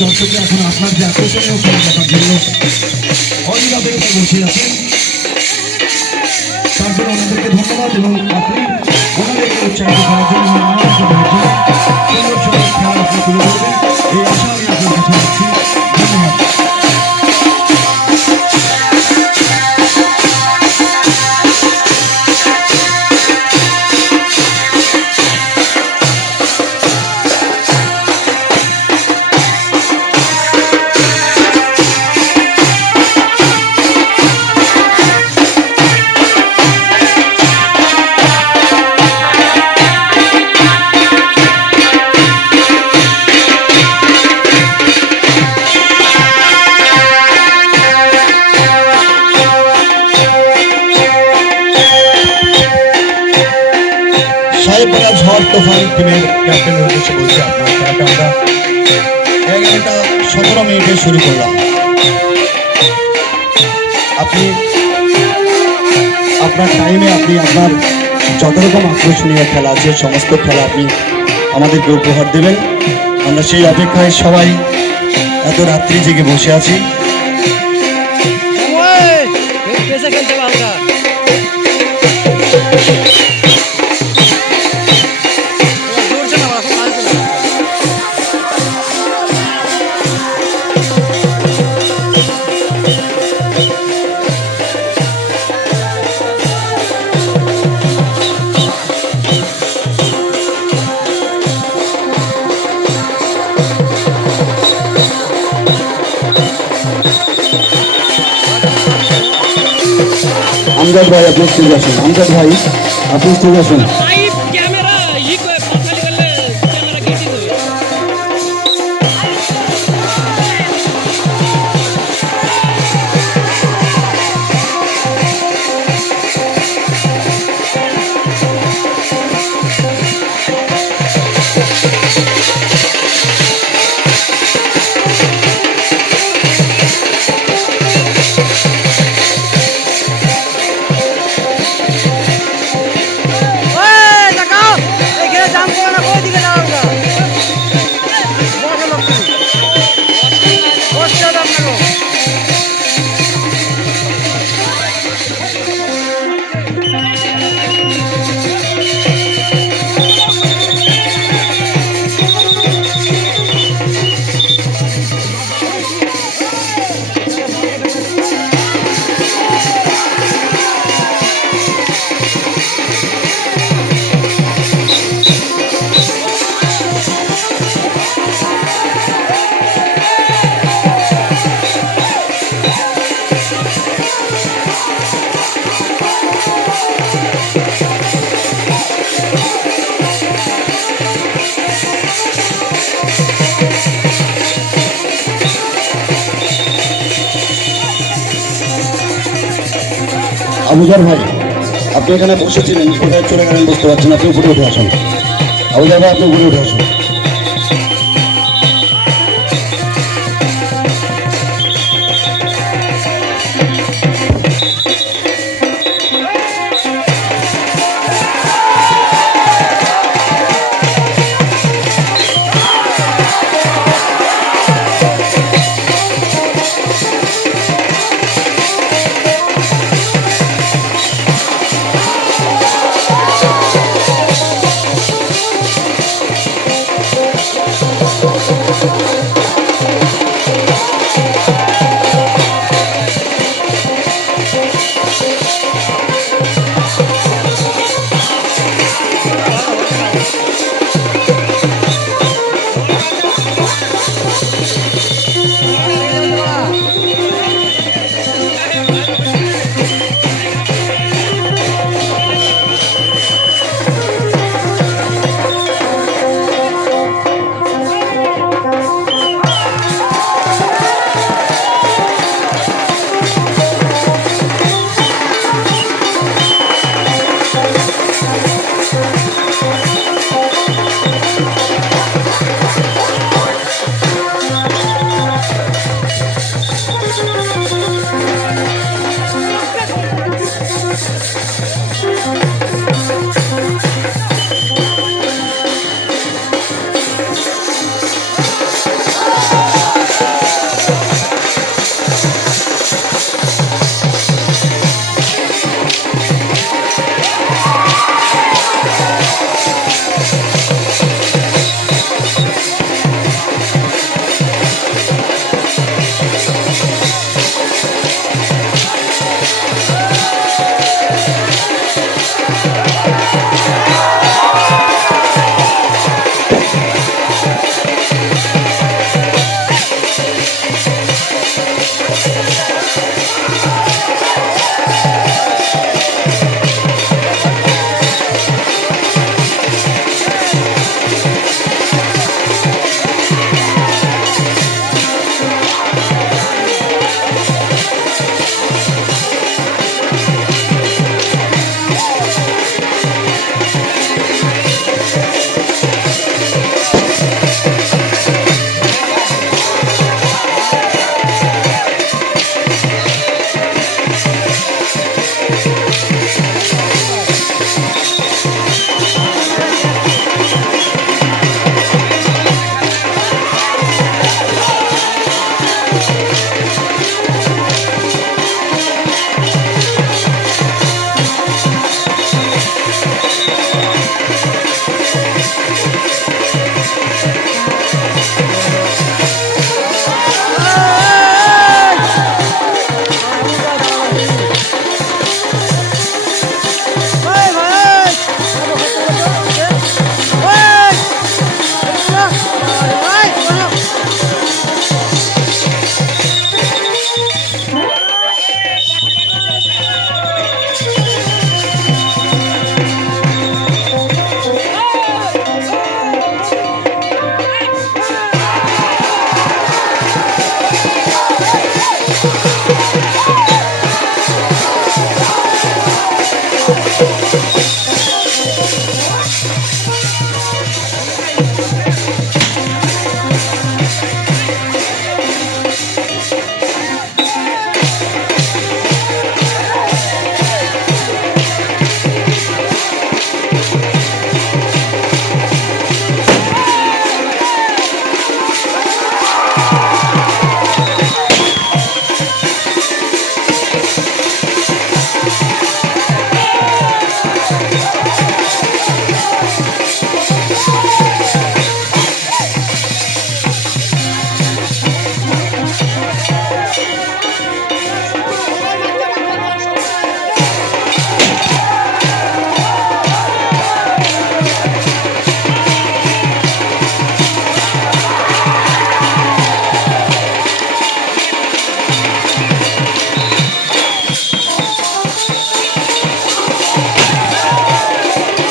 দর্শকরা এখন আপনার যে আকর্ষণীয় খেলা দেখার জন্য অনিরাপেক্ষায় বসে আছেন, তার জন্য ওনাদেরকে ধন্যবাদ এবং আপনি ওনাদেরকে উৎসাহিত করার জন্য আমাদের সুন্দর সুন্দর খেলা আপনি তুলে ধরবেন এই আশা আমি আপনার কাছে রাখছি। ধন্যবাদ। ঝড় তুফান টিমের ক্যাপ্টেনের উদ্দেশ্যে বলছি, আপনার খেলাটা আমরা 11:17 শুরু করলাম। আপনি আপনার টাইমে আপনি আপনার যত রকম আকর্ষণীয় খেলা আছে সমস্ত খেলা আপনি আমাদেরকে উপহার দেবেন। আমরা সেই অপেক্ষায় সবাই এত রাত্রি জেগে বসে আছি। আমজাদ ভাই আপনি স্টেজ আসুন। আমজাদ ভাই আপনি স্টেজ আসুন। আবুজার ভাই আপনি এখানে বসেছিলেন, কোথায় চলে গেলেন বুঝতে পারছেন, আপনি উপরে উঠে আসুন। আবুজার ভাই আপনি উপরে উঠে আসুন।